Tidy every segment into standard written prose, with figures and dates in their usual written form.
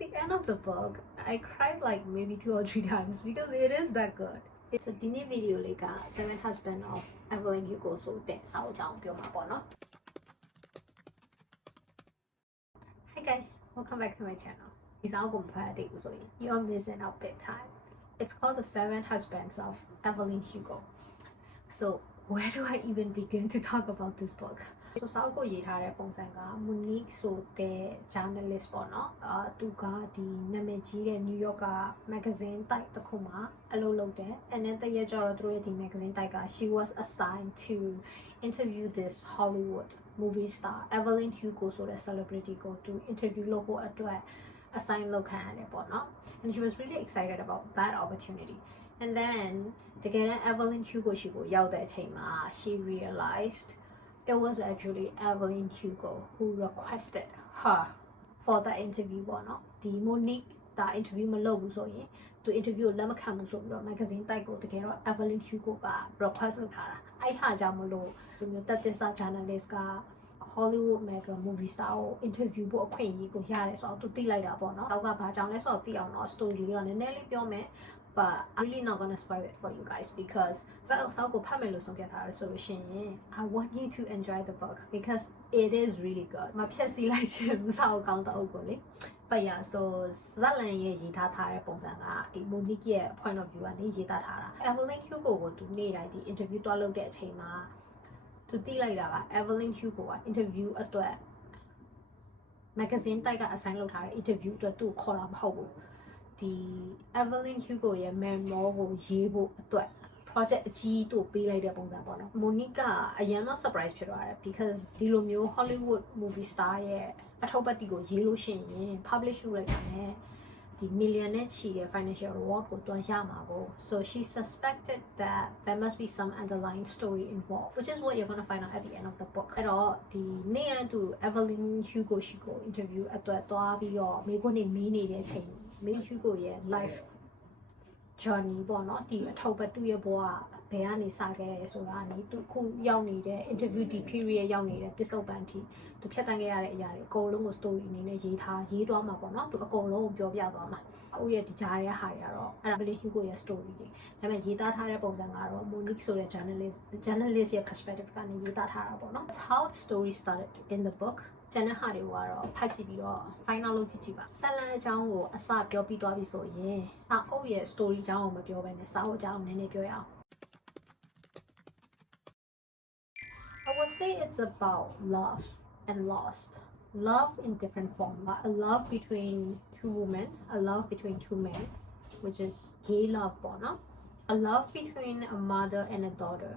the end of the book, I cried like maybe 2 or 3 times because it is that good. So this video like Seven Husbands of Evelyn Hugo so that's how Hi guys, welcome back to my channel. You're missing out big time. It's called The Seven Husbands of Evelyn Hugo. So where do I even begin to talk about this book? So စာအုပ်ကိုရေးထားတဲ့ပုံစံက Monique ဆိုတဲ့ journalist ပေါ့နော်သူကဒီနာမည်ကြီးတဲ့ New York က magazine တိုက်တစ်ခုမှာအလုပ်လုပ်တယ် and then တရက်ကျတော့သူတို့ရဲ့ဒီ magazine တိုက်က she was assigned to interview this Hollywood movie star Evelyn Hugo ဆိုတဲ့ celebrity ကိုသူ interview လုပ်ဖို့အတွက် assign လုပ်ခံရတယ်ပေါ့နော် and she was really excited about that opportunity and then တကယ်တမ်း Evelyn Hugo ရှိကိုရောက်တဲ့အချိန်မှာ she realized it was actually Evelyn Hugo who requested her for the interview ပေါ့နော်ဒီ Monique ဒါ interview မလုပ်ဘူးဆိုရင်သူ interview ကိုလက်မခံဘူးဆိုပြီးတော့ magazine တိုက်ကိုတကယ်တော့ Evelyn Hugo က request လုပ်ထားတာအဲ့ဟာကြောင့်မလို့ဒီမျိုးတက်သစ္စာ journalist က Hollywood mega movie star ကို interview ဖို့အခွင့်အရေးကိုရတယ်ဆိုတော့သူသိလိုက်တာပေါ့နော်။တော့ကဘာကြောင့်လဲဆိုတော့သိအောင်တော့ story လေးတော့နည်းနည်းလေးပြောမယ် but I'm really not gonna spoil it for you guys because စာအုပ်ကိုဖတ်မယ်လို့ဆုံးဖြတ်ထားတယ်ဆိုလို့ရှိရင် I want you to enjoy the book because it is really good မဖြတ်စီလိုက်ချင်စာအုပ်ကောင်းတဲ့အုပ်ကိုလေ but yeah so ဇာလန်ရဲ့ရေးထားတဲ့ပုံစံကဒီ Monique ရဲ့ point of view ကနေရေးသားထားတာ Evelyn Hugo ကိုသူနေ့တိုင်းဒီ interview တွားလုပ်တဲ့အချိန်မှာသူသိလိုက်တာက Evelyn Hugo က interview အတွက် magazine တိုက်က assign လုပ်ထားတဲ့ interview အတွက်သူ့ကိုခေါ်တာမဟုတ်ဘူးဒီ Evelyn Hugo ရဲ့ memoir ကိုရေးဖို့အတွက် project အကြီးတို့ပေးလိုက်တဲ့ပုံစံပေါ့နော် Monique ကအရင်တော့ surprise ဖြစ်သွားတယ် because ဒီလိုမျိုး Hollywood movie star ရဲ့အထောက်ပံ့တီကိုရေးလို့ရှိရင် publish လုပ်လိုက်တာနဲ့ဒီ million နဲ့ချီတဲ့ financial reward ကိုတွန်းရမှာကို so she suspected that there must be some underlying story involved which is what you're going to find out at the end of the book အဲ့တော့ဒီနေ့အတူ Evelyn Hugo ရှိကို interview အတွက်တွားပြီးတော့မိခွန်းနေမေးနေတဲ့အချိန် Evelyn Hugo ရဲ့ life journey ပေါ့နော်ဒီအထောက်ပံ့သူ့ရဲ့ဘဝဘယ်ကနေစခဲ့ရဲဆိုတာကနေသူခုရောက်နေတဲ့ interview ဒီ period ရောက်နေတဲ့ disadvantage သူဖြတ်တန်းခဲ့ရတဲ့အရာတွေအကုန်လုံးကို story အနေနဲ့ရေးသွားမှာပေါ့နော်သူအကုန်လုံးကိုပြောပြသွားမှာအိုးရဲ့ဒီကြားရဲ့ဟာတွေကတော့အဲ့ဒါ Evelyn Hugo ရဲ့ story တွေဒါပေမဲ့ရေးသားထားတဲ့ပုံစံကတော့ Monique ဆိုတဲ့ journalist ရဲ့ perspective ကနေရေးသားထားတာပေါ့နော် That's how the story started in the book ကျန်တဲ့ဟာတွေကတော့ဖတ်ကြည့်ပြီးတော့ final လုပ်ကြည့်ပါဇာတ်လမ်းအကြောင်းကိုအစပြောပြီးသွားပြီဆိုရင်စာအုပ်ရဲ့ story အကြောင်းကိုမပြောဘဲနဲ့စာအုပ်အကြောင်းကိုနည်းနည်းပြောရအောင် I would say it's about love and lost love in different form like a love between two women a love between two men which is gay love ပေါ့နော် a love between a mother and a daughter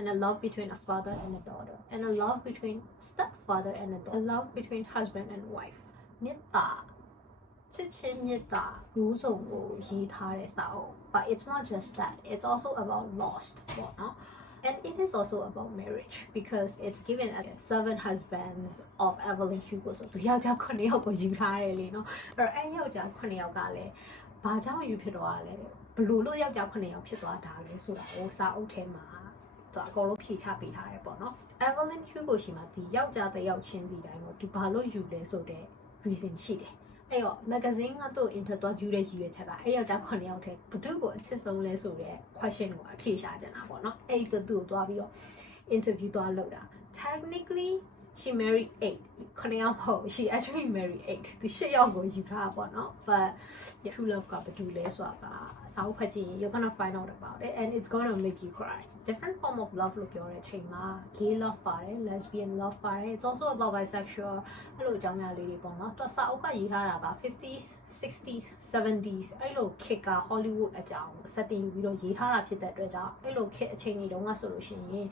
and a love between a father and a daughter and a love between stepfather and a daughter a love between husband and wife မေတ္တာချစ်ချင်းမေတ္တာမျိုးစုံကိုရေးထားတဲ့စာအုပ် but it's not just that it's also about lost ပေါ့နော် and it is also about marriage because it's given as 7 husbands of Evelyn Hugo ဆိုသူယောက်ျား9ယောက်ကိုယူထားတယ်လေနော်အဲ့တော့အဲ့ယောက်ျား9ယောက်ကလည်းဘာကြောင့်ယူဖြစ်သွားတာလဲဘလို့လို့ယောက်ျား9ယောက်ဖြစ်သွားတာလဲဆိုတာကိုစာအုပ်ထဲမှာသူအကုန်လုံးဖြေချပေးထားတယ်ပေါ့နော် Evelyn Hugo ရှိမှဒီယောက်ျားတစ်ယောက်ချင်းစီတိုင်းကိုသူဘာလို့ယူလဲဆိုတဲ့ reason ရှိတယ်အဲ့တော့ magazine ကသူ့ interview တဲ့ရည်ရွယ်ချက်ကအဲ့ယောက်ျား9ယောက်ထဲဘသူ့ကိုအချစ်ဆုံးလဲဆိုတဲ့ question ကိုအဖြေရှာချင်တာပေါ့နော်အဲ့သူ့ကိုတွားပြီးတော့ interview တွားလုပ်တာ technically she married 8 9ယောက်မဟုတ် she actually married 8သူ10ယောက်ကိုယူထားတာပေါ့နော် but true love ကဘာတူလဲဆိုတာကစာအုပ်ဖတ်ကြည့်ရင် you're gonna find out about it and it's gonna make you cry it's different form of love လို့ပြောတဲ့အချိန်မှာ gay love ပါတယ် lesbian love ပါတယ် it's also about bisexual အဲ့လိုအကြောင်းအရာလေးတွေပေါ့နော်သူစာအုပ်ကရေးထားတာက 50s 60s 70s အဲ့လိုခေတ်က Hollywood အကြောင်း setting ယူပြီးတော့ရေးထားတာဖြစ်တဲ့အတွက်ကြောင့်အဲ့လိုခေတ်အချိန်တွေတုန်းကဆိုလို့ရှိရင်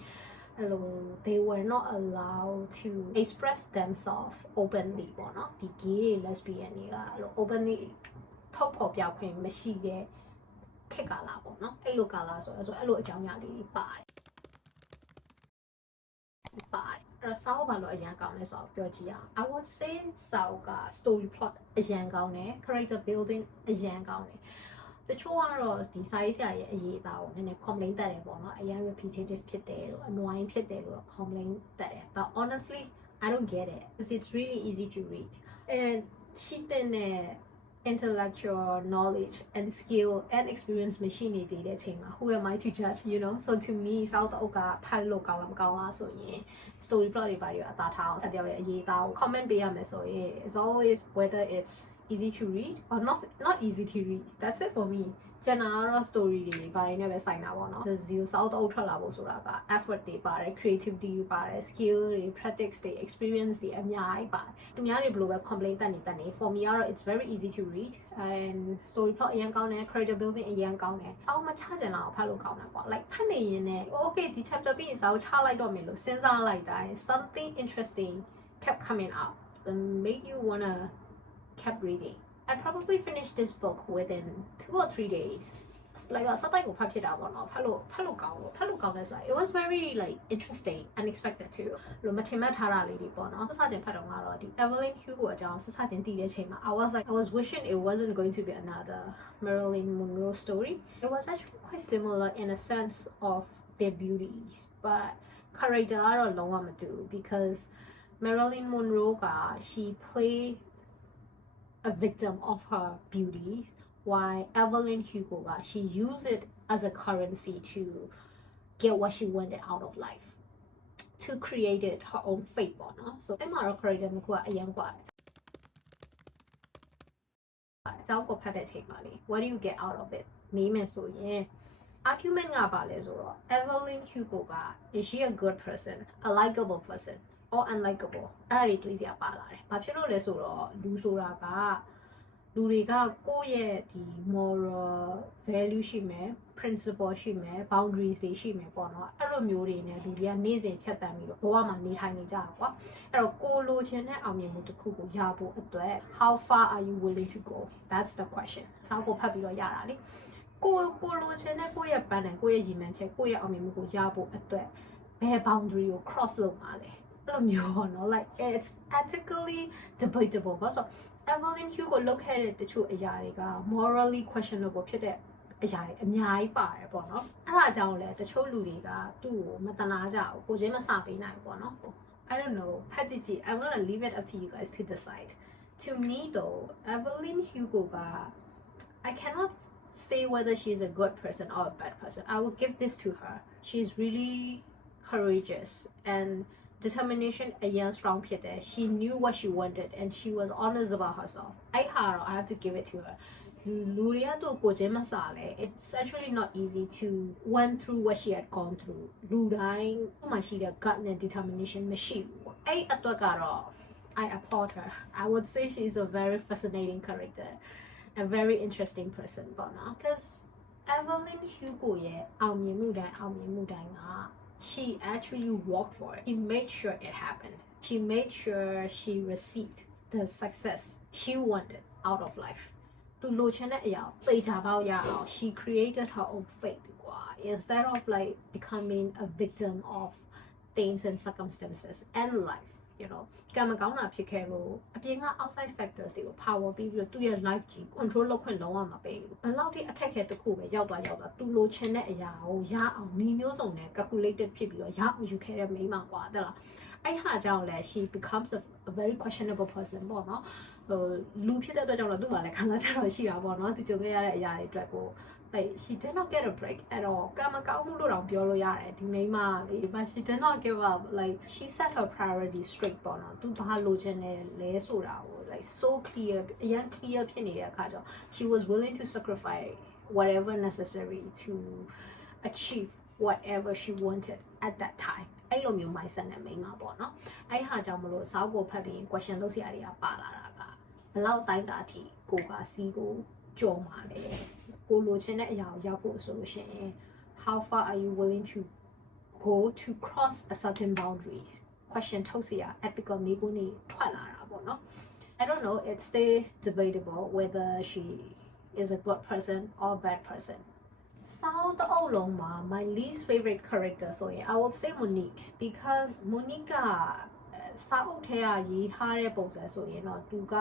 they were not allowed to express themselves openly ပေါ့နော်ဒီ gay တွေ lesbian တွေကအဲ့လို openly ထုတ်ဖော်ပြခွင့်မရှိတဲ့ခေတ်ကာလပေါ့နော်အဲ့လိုကာလဆိုအဲ့လိုအကြောင်းအရာလေးပါတယ်အဲ့တော့စာအုပ်ဘာလို့အရန်ကောင်းလဲဆိုတော့ပြောကြည့်အောင် I would say စာအုပ်က story plot အရန်ကောင်းတယ် character building အရန်ကောင်းတယ်တချို့ကတော့ဒီစာရေးဆရာရဲ့အရေးအသားကိုနည်းနည်း complain တက်တယ်ပေါ့နော်အရင် repetitive ဖြစ်တယ်လို့ annoying ဖြစ်တယ်လို့ complain တက်တယ် but honestly I don't get it because it's really easy to read and she တင်တဲ့ intellectual knowledge and skill and experience machine နေသေးတဲ့အချိန်မှာ who am I to judge, you know? So to me စောက်တအုပ်ကဖတ်လို့ကောင်းလားမကောင်းလားဆိုရင် story plot တွေပါတွေအသာထားအောင်စတဲ့ရဲ့အရေးသားကို comment ပေးရမယ်ဆိုရင် it's always whether it's easy to read or not easy to read. That's it for me. General story တွေဘာတွေနဲ့ပဲဆိုင်တာပေါ့နော် the zero စောက်တအုပ်ထွက်လာဖို့ဆိုတာက effort တွေပါတယ် creativity တွေပါတယ် skill တွေ practice တွေ experience တွေအများကြီးပါတယ်သူများတွေဘယ်လိုပဲ complain တက်နေ for me ကတော့ it's very easy to read and story plot အရင်ကောင်းတယ် character building အရင်ကောင်းတယ်စောက်မချကြင်တော့ဖတ်လို့ကောင်းတာပေါ့ like ဖတ်နေရင်လည်း okay ဒီ chapter ပြီးရင်စောက်ချလိုက်တော့မယ်လို့စဉ်းစားလိုက်တိုင်း something interesting kept coming out and make you wanna kept reading. I probably finished this book within 2 or 3 days. Like a something will pop it out or not. Hello, so it was very like interesting, unexpected too. Lo matima thara lady bono. Sa jen phat dong ngaro di Evelyn Hugo ajaung sa jen ti de chain ma. I was wishing it wasn't going to be another Marilyn Monroe story. It was actually quite similar in a sense of their beauties, but character are long ma do because Marilyn Monroe she played a victim of her beauties, while Evelyn Hugo she used it as a currency to get what she wanted out of life, to create her own fate. So I'm not a character a young one. What do you get out of it? Name and so yeah. Argument Evelyn Hugo is she a good person, a likable person? Or unlikable အဲ့ဒါတွေတွေးစရာပါလာတယ်။ဘာဖြစ်လို့လဲဆိုတော့လူဆိုတာကလူတွေကကိုယ့်ရဲ့ဒီ moral value ရှိမယ် principle ရှိမယ် boundaries တွေရှိမယ်ပေါ့နော်။အဲ့လိုမျိုးတွေနဲ့လူတွေကနေ့စဉ်ဖြတ်တန်းပြီးတော့ဘဝမှာနေထိုင်နေကြတာကွာ။အဲ့တော့ကိုလိုချင်တဲ့အောင်မြင်မှုတစ်ခုကိုရဖို့အတွက် how far are you willing to go? That's the question. စောက်ကိုဖတ်ပြီးတော့ရတာလေ။ကိုလိုချင်တဲ့ကိုယ့်ရဲ့ပန်းတယ်ကိုယ့်ရဲ့ရည်မှန်းချက်ကိုယ့်ရဲ့အောင်မြင်မှုကိုရဖို့အတွက်ဘယ် boundary ကို cross လုပ်မှာလဲ။ like it's ethically debatable ဘာလို့ Evelyn Hugo လောက်ခဲ့တဲ့တချို့အရာတွေက morally questionable ဖြစ်တဲ့အရာတွေအများကြီးပါတယ်ပေါ့နော်အဲ့ဒါကြောင့်လဲတချို့လူတွေကသူ့ကိုမတနာကြဘူးကိုချင်းမစပေးနိုင်ဘူးပေါ့နော် I don't know ဖတ်ကြည့်ကြည့် I'm gonna leave it up to you guys to decide. To me though Evelyn Hugo I cannot say whether she's a good person or a bad person. I will give this to her. She's really courageous and determination again strong there. She knew what she wanted and she was honest about herself. I have to give it to her. It's actually not easy to went through what she had gone through. She had gotten a determination machine. I applaud her. I would say she's a very fascinating character, a very interesting person. Because Evelyn Hugo she actually worked for it. She made sure it happened. She made sure she received the success she wanted out of life. She created her own fate. Instead of like becoming a victim of things and circumstances and life, you know. ကံမကောင်းတာဖြစ်ခဲ့လို့အပြင်က outside factors တွေကို power ပြီးပြီးတော့သူ့ရဲ့ life ကြီး control လုပ်ခွင့်လုံးဝမပေးဘူးဘယ်လောက်ထိအခက်အခဲတစ်ခုပဲရောက်သွားသူလိုချင်တဲ့အရာကိုရအောင်နည်းမျိုးစုံနဲ့ calculated ဖြစ်ပြီးတော့ရအောင်ယူခဲ့တဲ့မိန်းမကွာတဲ့လားအဲ့ဟာကြောင့်လဲ she becomes a very questionable person ပေါ့နော်လူဖြစ်တဲ့အတွက်ကြောင့်တော့သူ့မှာလည်းခံစားချက်တော့ရှိတာပေါ့နော်သူကြုံခဲ့ရတဲ့အရာတွေအတွက်ကိုlike she did not get a break at all ကံမကောင်းမှုလို့တောင်ပြောလို့ရတယ်ဒီမိန်းမလေး but she did not give up like she set her priority straight ပေါ့နော်သူဘာလိုချင်တယ်လဲဆိုတာကို like so clear အရင် clear ဖြစ်နေတဲ့အခါကျတော့ she was willing to sacrifice whatever necessary to achieve whatever she wanted at that time အဲ့လိုမျိုး mindset နဲ့မိန်းမပေါ့နော်အဲ့ဟာကြောင့်မလို့စောက်ကိုဖတ်ပြီး question လုပ်စရာတွေကပါလာတာကဘယ်လောက်တိုင်းတာအထိကိုကစီးကိုကြော်မှာလဲကိုလိုချင်တဲ့အရာကိုရောက်ဖို့ဆိုလို့ရှိရင် how far are you willing to go to cross a certain boundaries question ထုတ်စရာ ethical မိကုန်းတွေထွက်လာတာပေါ့နော် I don't know it's still debatable whether she is a good person or a bad person Sound Oloma my least favorite character so I would say Monique because Monique စာအုပ်ထဲကရေးထားတဲ့ပုံစံဆိုရင်တော့သူက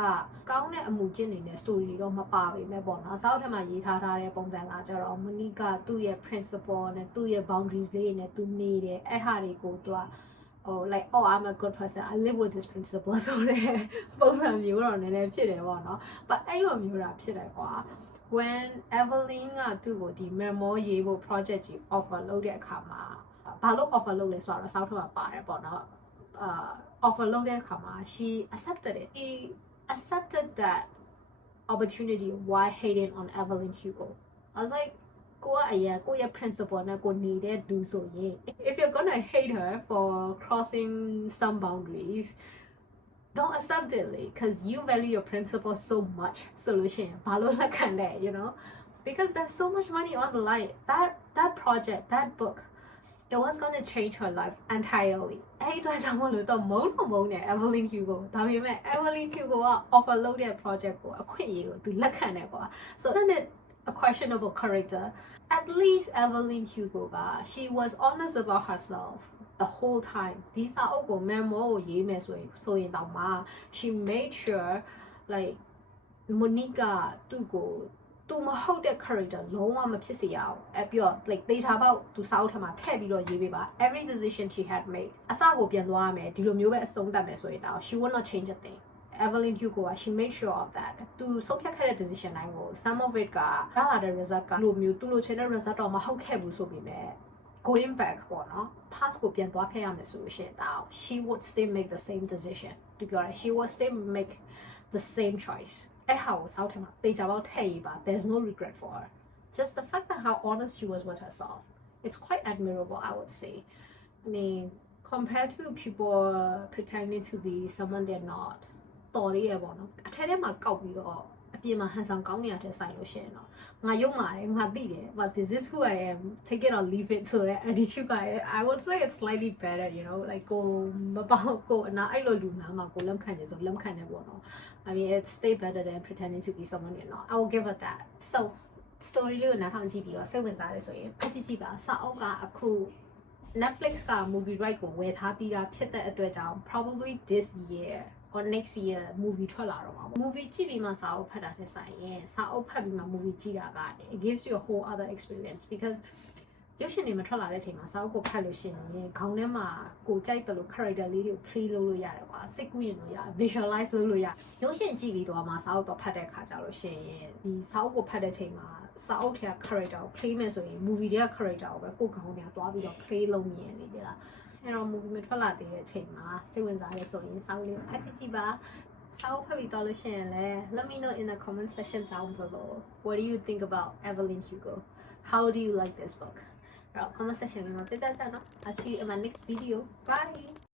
ကောင်းတဲ့အမှုကျင့်နေတဲ့ story တော့မပါပေမဲ့ပေါ့နော်စာအုပ်ထဲမှာရေးထားတဲ့ပုံစံကကျတော့ Monique သူ့ရဲ့ principle နဲ့သူ့ရဲ့ boundaries လေးနဲ့သူနေတယ်အဲ့ဟာတွေကိုသူက or like oh I'm a good person I live with this principle ဆိုတဲ့ပုံစံမျိုးတော့နည်းနည်းဖြစ်တယ်ပေါ့နော် but အဲ့လိုမျိုးတာဖြစ်တယ်ကွာ when Evelyn ကသူ့ကိုဒီ memo ရေးဖို့ project ကြီး offer လုပ်တဲ့အခါမှာဘာလို့ offer လုပ်လဲဆိုတော့စောက်ထမှာပါတယ်ပေါ့နော်offer လုပ်တဲ့အခါမှာ she accepted it he accepted that opportunity while hating on Evelyn Hugo I was like ကိုယ့်ရဲ့ principle နဲ့ကိုနေတဲ့သူဆိုရင် if you're gonna hate her for crossing some boundaries don't accept it because you value your principle so much solution ဘာလို့လက်ခံလဲ you know because there's so much money on the line that project that book it was going to change her life entirely အဲ့ဒီတော့ကြောင့်မလို့တော့မုန်းတယ် Evelyn Hugo ဒါပေမဲ့ Evelyn Hugo က offer လုပ်တဲ့ project ကိုအခွင့်အရေးကိုသူလက်ခံတယ်ကွာ so isn't it a questionable character at least Evelyn Hugo က she was honest about herself the whole time ဒီစာအုပ်ကို memo ကိုရေးမယ်ဆိုရင်တော့မှ she made sure like Monica သူ့ကိုသူမဟုတ်တဲ့ character လုံးဝမဖြစ်စေရအောင်ပြီးတော့ like တေချာပေါက်သူစာအုပ်ထဲမှာထည့်ပြီးတော့ရေးပေးပါ every decision she had made အစကိုပြန်သွားရမယ်ဒီလိုမျိုးပဲအဆုံးသတ်မယ်ဆိုရင်တော့ she will not change a thing Evelyn Hugo she made sure of that သူဆုံးဖြတ်ခဲ့တဲ့ decision တိုင်းကို some of it ကရလာတဲ့ result ကလိုမျိုးသူလိုချင်တဲ့ result တော့မဟုတ်ခဲ့ဘူးဆိုပေမဲ့ going back ပေါ့နော် past ကိုပြန်သွားခဲ့ရမယ်ဆိုလို့ရှိရင်တော့ she would still make the same decision သူပြောတယ် she would still make the same choice အဲ့ဟာကိုစောက်ထဲမှာတေချာပေါက်ထည့်ရေးပါ there's no regret for her just the fact that how honest she was with herself it's quite admirable I would say I mean compared to people pretending to be someone they're not တော်ရရဲ့ပေါ့နော်အထက်ထဲမှာကောက်ပြီးတော့အပြင်မှာဟန်ဆောင်ကောင်းနေရတဲ့ဆိုင်လို့ရှိရင်တော့ငါရုံမာတယ်ငါသိတယ် but this is who I am take it or leave it ဆိုတဲ့ attitude က I would say it's slightly better you know like ကိုမပေါကိုအနာအဲ့လိုလူနာမှာကိုလက်ခံတယ်ဆိုလက်ခံတယ်ပေါ့နော် I mean it's stay better than pretending to be someone you're not I will give it that so story လေးကိုနားထောင်ကြည့်ပြီးတော့စိတ်ဝင်စားတယ်ဆိုရင်ဖတ်ကြည့်ပါစာအုပ်ကအခု Netflix က movie right ကိုဝယ်ထားပြီးတာဖြစ်တဲ့အတွက်ကြောင့် probably this year or next year movie ထွက်လာတော့မှာ movie ကြည့်ပြီးမှစာအုပ်ဖတ်တာဖြစ်ဆိုင်ရင်စာအုပ်ဖတ်ပြီးမှ movie ကြည့်တာက it gives you a whole other experience because ရုပ်ရှင်တွေမထွက်လာတဲ့အချိန်မှာစာအုပ်ကိုဖတ်လို့ရှိရင်ခေါင်းထဲမှာကိုကြိုက်တယ်လို့ character လေးတွေကို play လုပ်လို့ရတယ်ကွာစိတ်ကူးရင်လို့ရ visualize လုပ်လို့ရရုပ်ရှင်ကြည့်ပြီးတော့မှစာအုပ်တော့ဖတ်တဲ့အခါကျလို့ရှိရင်ဒီစာအုပ်ကိုဖတ်တဲ့ချိန်မှာစာအုပ်ထဲက character ကို play မယ်ဆိုရင် movie တွေက character ကိုပဲကိုယ်ခေါင်းထဲသွားပြီးတော့ play လုပ်မြင်နေတယ်လားအဲ့တော့ movie မထွက်လာသေးတဲ့အချိန်မှာစိတ်ဝင်စားရဲဆိုရင်စာအုပ်လေးကိုဖတ်ကြည့်ပါစာအုပ်ဖတ်ပြီးတော့လို့ရှိရင်လည်း let me know in the comment section down below what do you think about Evelyn Hugo how do you like this book comment section မှာပြပြကြနော် I'll see you in my next video bye